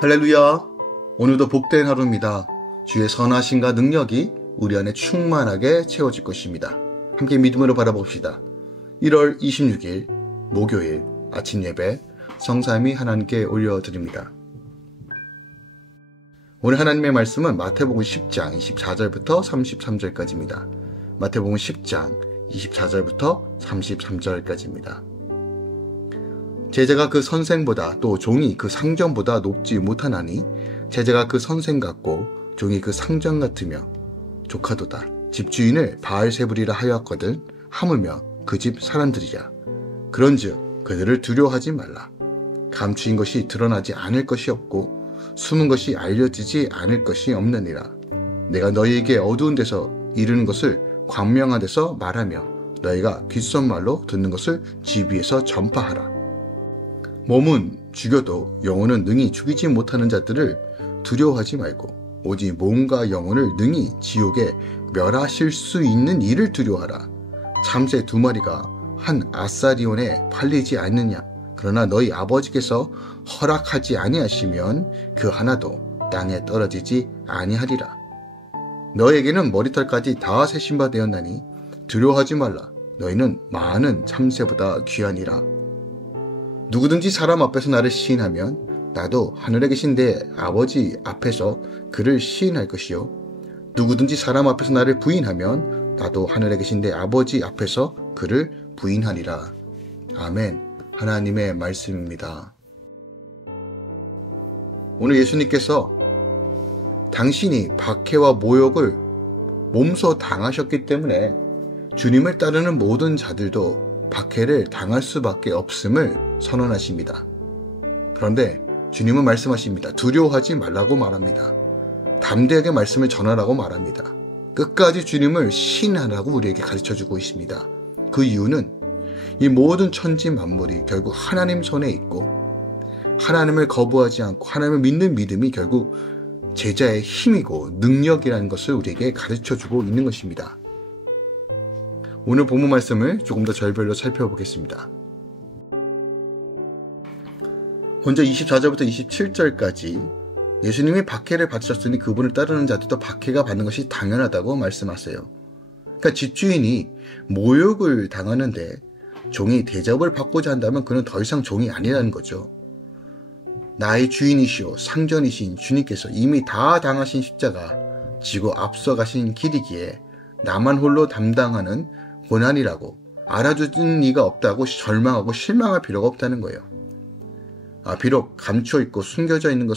할렐루야! 오늘도 복된 하루입니다. 주의 선하심과 능력이 우리 안에 충만하게 채워질 것입니다. 함께 믿음으로 바라봅시다. 1월 26일 목요일 아침 예배 성삼위 하나님께 올려드립니다. 오늘 하나님의 말씀은 마태복음 10장 24절부터 33절까지입니다. 마태복음 10장 24절부터 33절까지입니다. 제자가 그 선생보다 또 종이 그 상전보다 높지 못하나니 제자가 그 선생 같고 종이 그 상전 같으며 조카도다. 집주인을 바알세불이라 하였거든 하물며 그 집 사람들이라. 그런즉 그들을 두려워하지 말라. 감추인 것이 드러나지 않을 것이 없고 숨은 것이 알려지지 않을 것이 없느니라. 내가 너희에게 어두운 데서 이르는 것을 광명한 데서 말하며 너희가 귓속말로 듣는 것을 집 위에서 전파하라. 몸은 죽여도 영혼은 능히 죽이지 못하는 자들을 두려워하지 말고 오직 몸과 영혼을 능히 지옥에 멸하실 수 있는 이를 두려워하라. 참새 2마리가 한 아사리온에 팔리지 않느냐. 그러나 너희 아버지께서 허락하지 아니하시면 그 하나도 땅에 떨어지지 아니하리라. 너에게는 머리털까지 다 세신 바 되었나니 두려워하지 말라. 너희는 많은 참새보다 귀하니라. 누구든지 사람 앞에서 나를 시인하면 나도 하늘에 계신 내 아버지 앞에서 그를 시인할 것이요. 누구든지 사람 앞에서 나를 부인하면 나도 하늘에 계신 내 아버지 앞에서 그를 부인하리라. 아멘. 하나님의 말씀입니다. 오늘 예수님께서 당신이 박해와 모욕을 몸소 당하셨기 때문에 주님을 따르는 모든 자들도 박해를 당할 수밖에 없음을 선언하십니다. 그런데 주님은 말씀하십니다. 두려워하지 말라고 말합니다. 담대하게 말씀을 전하라고 말합니다. 끝까지 주님을 신하라고 우리에게 가르쳐주고 있습니다. 그 이유는 이 모든 천지 만물이 결국 하나님 손에 있고 하나님을 거부하지 않고 하나님을 믿는 믿음이 결국 제자의 힘이고 능력이라는 것을 우리에게 가르쳐주고 있는 것입니다. 오늘 본문 말씀을 조금 더 절별로 살펴보겠습니다. 먼저 24절부터 27절까지 예수님이 박해를 받으셨으니 그분을 따르는 자들도 박해가 받는 것이 당연하다고 말씀하세요. 그러니까 집주인이 모욕을 당하는데 종이 대접을 받고자 한다면 그는 더 이상 종이 아니라는 거죠. 나의 주인이시오 상전이신 주님께서 이미 다 당하신 십자가 지고 앞서가신 길이기에 나만 홀로 담당하는 고난이라고 알아주는 이가 없다고 절망하고 실망할 필요가 없다는 거예요. 비록 감춰있고 숨겨져 있는 것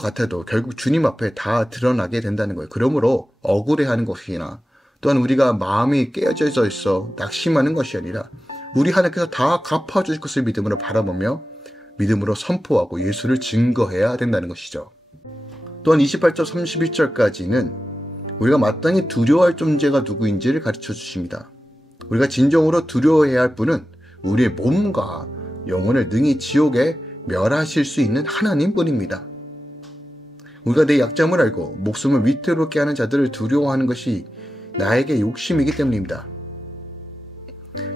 같아도 결국 주님 앞에 다 드러나게 된다는 거예요. 그러므로 억울해하는 것이나 또한 우리가 마음이 깨어져 있어 낙심하는 것이 아니라 우리 하나님께서 다 갚아주실 것을 믿음으로 바라보며 믿음으로 선포하고 예수를 증거해야 된다는 것이죠. 또한 28절 31절까지는 우리가 마땅히 두려워할 존재가 누구인지를 가르쳐 주십니다. 우리가 진정으로 두려워해야 할 분은 우리의 몸과 영혼을 능히 지옥에 멸하실 수 있는 하나님뿐입니다. 우리가 내 약점을 알고 목숨을 위태롭게 하는 자들을 두려워하는 것이 나에게 욕심이기 때문입니다.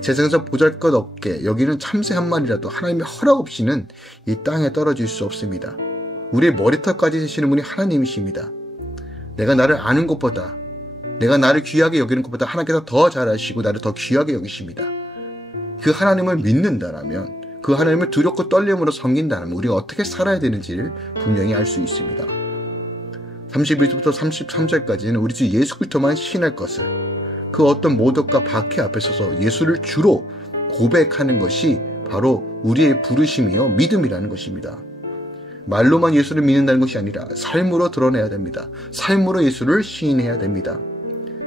세상에서 보잘것없게 여기는 참새 한 마리라도 하나님의 허락 없이는 이 땅에 떨어질 수 없습니다. 우리의 머리털까지 세시는 분이 하나님이십니다. 내가 나를 아는 것보다 내가 나를 귀하게 여기는 것보다 하나님께서 더 잘 아시고 나를 더 귀하게 여기십니다. 그 하나님을 믿는다라면 그 하나님을 두렵고 떨림으로 섬긴다면 우리가 어떻게 살아야 되는지를 분명히 알 수 있습니다. 31절부터 33절까지는 우리 주 예수 그리스도만 신할 것을 그 어떤 모독과 박해 앞에 서서 예수를 주로 고백하는 것이 바로 우리의 부르심이요 믿음이라는 것입니다. 말로만 예수를 믿는다는 것이 아니라 삶으로 드러내야 됩니다. 삶으로 예수를 시인해야 됩니다.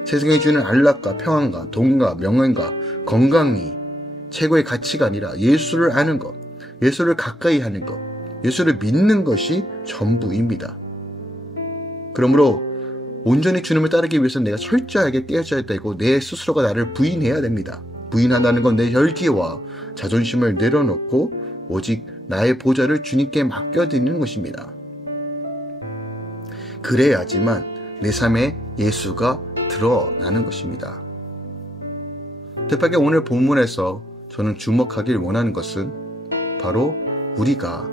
세상에 주는 안락과 평안과 돈과 명예과 건강이 최고의 가치가 아니라 예수를 아는 것, 예수를 가까이 하는 것, 예수를 믿는 것이 전부입니다. 그러므로 온전히 주님을 따르기 위해서는 내가 철저하게 깨어져야 되고 내 스스로가 나를 부인해야 됩니다. 부인한다는 건 내 혈기와 자존심을 내려놓고 오직 나의 보좌를 주님께 맡겨드리는 것입니다. 그래야지만 내 삶에 예수가 드러나는 것입니다. 뜻밖의 오늘 본문에서 저는 주목하길 원하는 것은 바로 우리가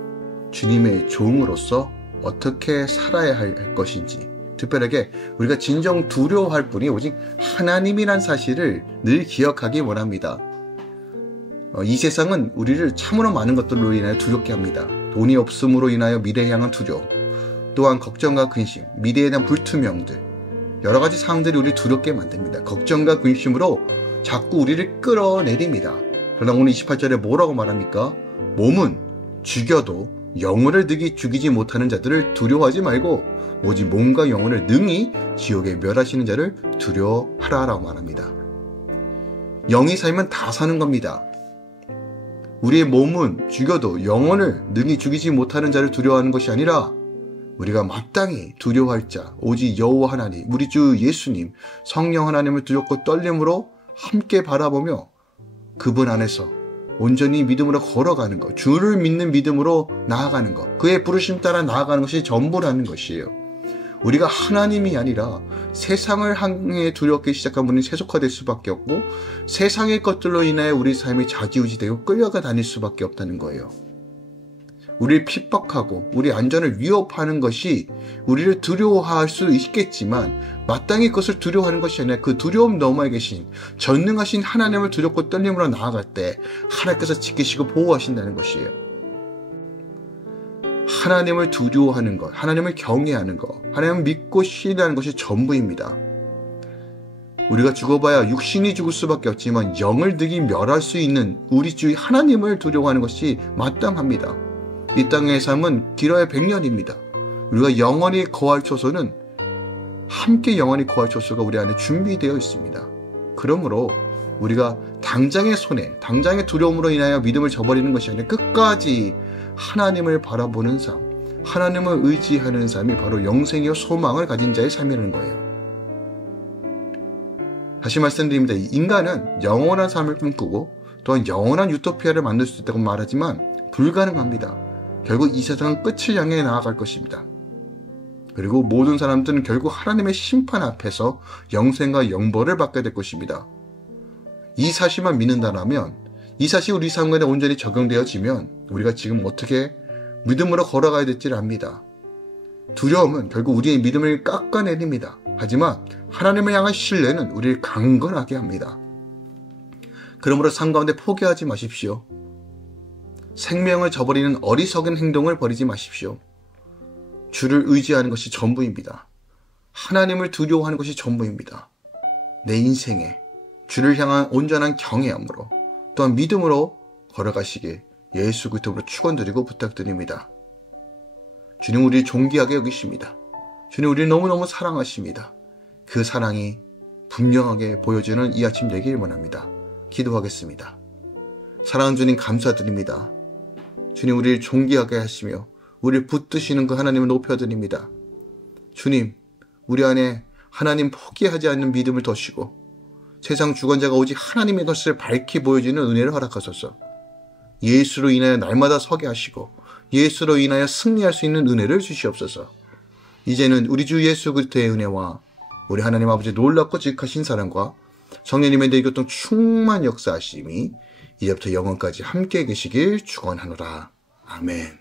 주님의 종으로서 어떻게 살아야 할 것인지, 특별하게 우리가 진정 두려워할 분이 오직 하나님이란 사실을 늘 기억하기 원합니다. 이 세상은 우리를 참으로 많은 것들로 인하여 두렵게 합니다. 돈이 없음으로 인하여 미래에 향한 두려움, 또한 걱정과 근심, 미래에 대한 불투명들, 여러 가지 상황들이 우리를 두렵게 만듭니다. 걱정과 근심으로 자꾸 우리를 끌어내립니다. 그러나 오늘 28절에 뭐라고 말합니까? 몸은 죽여도 영혼을 능히 죽이지 못하는 자들을 두려워하지 말고 오직 몸과 영혼을 능히 지옥에 멸하시는 자를 두려워하라라고 말합니다. 영이 살면 다 사는 겁니다. 우리의 몸은 죽여도 영혼을 능히 죽이지 못하는 자를 두려워하는 것이 아니라 우리가 마땅히 두려워할 자 오직 여호와 하나님, 우리 주 예수님, 성령 하나님을 두렵고 떨림으로 함께 바라보며 그분 안에서 온전히 믿음으로 걸어가는 것, 주를 믿는 믿음으로 나아가는 것, 그의 부르심 따라 나아가는 것이 전부라는 것이에요. 우리가 하나님이 아니라 세상을 향해 두렵게 시작한 분이 세속화될 수밖에 없고 세상의 것들로 인하여 우리 삶이 좌지우지되고 끌려가 다닐 수밖에 없다는 거예요. 우리를 핍박하고 우리 안전을 위협하는 것이 우리를 두려워할 수 있겠지만 마땅히 그것을 두려워하는 것이 아니라 그 두려움 너머에 계신 전능하신 하나님을 두렵고 떨림으로 나아갈 때 하나님께서 지키시고 보호하신다는 것이에요. 하나님을 두려워하는 것, 하나님을 경외하는 것, 하나님을 믿고 신뢰하는 것이 전부입니다. 우리가 죽어봐야 육신이 죽을 수밖에 없지만 영을 능히 멸할 수 있는 우리 주 하나님을 두려워하는 것이 마땅합니다. 이 땅의 삶은 길어야 100년입니다. 우리가 영원히 거할 초소는 함께 영원히 거할 초소가 우리 안에 준비되어 있습니다. 그러므로 우리가 당장의 손해, 당장의 두려움으로 인하여 믿음을 저버리는 것이 아니라 끝까지 하나님을 바라보는 삶, 하나님을 의지하는 삶이 바로 영생의 소망을 가진 자의 삶이라는 거예요. 다시 말씀드립니다. 인간은 영원한 삶을 꿈꾸고 또한 영원한 유토피아를 만들 수 있다고 말하지만 불가능합니다. 결국 이 세상은 끝을 향해 나아갈 것입니다. 그리고 모든 사람들은 결국 하나님의 심판 앞에서 영생과 영벌을 받게 될 것입니다. 이 사실만 믿는다면, 이 사실이 우리 삶 가운데 온전히 적용되어지면 우리가 지금 어떻게 믿음으로 걸어가야 될지를 압니다. 두려움은 결국 우리의 믿음을 깎아내립니다. 하지만 하나님을 향한 신뢰는 우리를 강건하게 합니다. 그러므로 삶 가운데 포기하지 마십시오. 생명을 저버리는 어리석은 행동을 버리지 마십시오. 주를 의지하는 것이 전부입니다. 하나님을 두려워하는 것이 전부입니다. 내 인생에 주를 향한 온전한 경외함으로 또한 믿음으로 걸어가시길 예수 그리스도로 축원드리고 부탁드립니다. 주님 우리를 존귀하게 여기십니다. 주님 우리를 너무너무 사랑하십니다. 그 사랑이 분명하게 보여주는 이 아침 되길 원합니다. 기도하겠습니다. 사랑하는 주님 감사드립니다. 주님 우리를 존귀하게 하시며 우리를 붙드시는 그 하나님을 높여드립니다. 주님 우리 안에 하나님 포기하지 않는 믿음을 더시고 세상 주관자가 오직 하나님의 것을 밝히 보여주는 은혜를 허락하소서. 예수로 인하여 날마다 서게 하시고 예수로 인하여 승리할 수 있는 은혜를 주시옵소서. 이제는 우리 주 예수 그리스도의 은혜와 우리 하나님 아버지의 놀랍고 지극하신 사랑과 성령님의 내교통 충만 역사하심이 이제부터 영원까지 함께 계시길 축원하노라. 아멘.